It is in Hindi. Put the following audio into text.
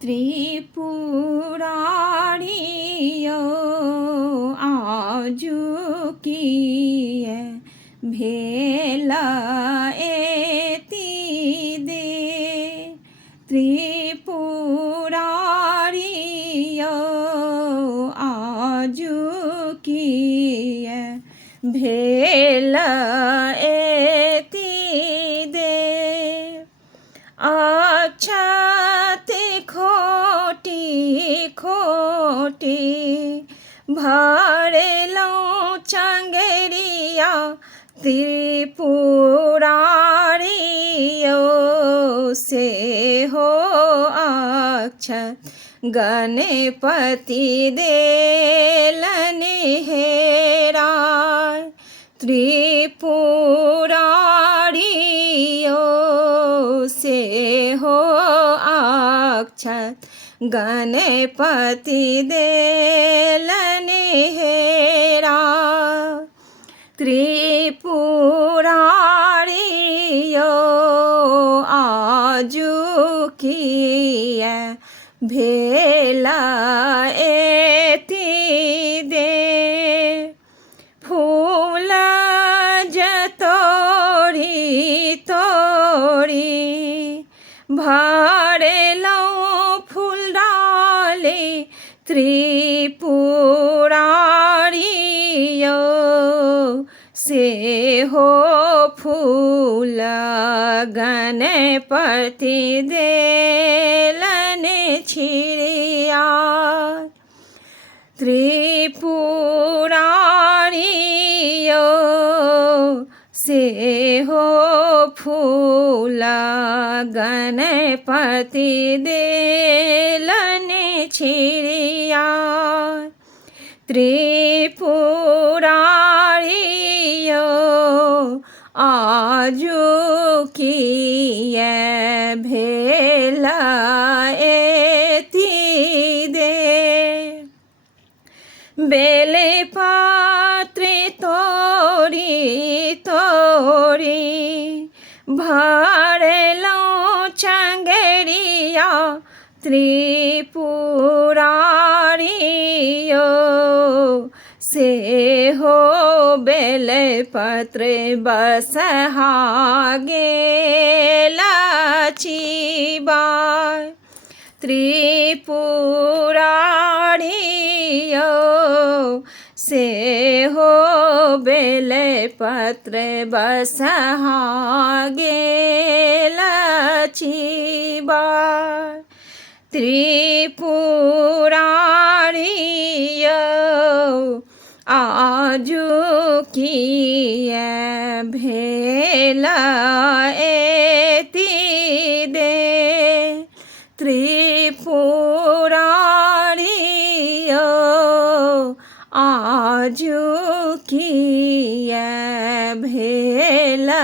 त्रिपुरारियो आजु किए भेला एति दे त्रिपुरारियो आजु किए भेला एति दे अक्षत खोटी खोटी भरलौं चंगरिया त्रिपुरारियो से हो अक्षत गणपति देलन हेरा त्रिपुरारियो से हो अक्षत गणपति देलन हेरा त्रिपुरारियो आजु किए भेला एति दे फूल जतोरी तोरी भरलौं फूल डाले त्रिपुरारियो से हो फूल गणपति देलन छिड़िया त्रिपुरारियो से हो फूल गणपति देलन छिड़िया त्रिपुरारियो आजु किए भेला एति दे बेले पात्रे तोरी तोरी भरलौं चंगरिया त्रिपुरारियो से हो बेले पत्रे बसहा गेला चिबा त्रिपुरारियो से हो बेले पत्रे बसहा गेला चिबा त्रिपुरारियो आजु किए भेला एति दे त्रिपुरारियो आजु किए भेला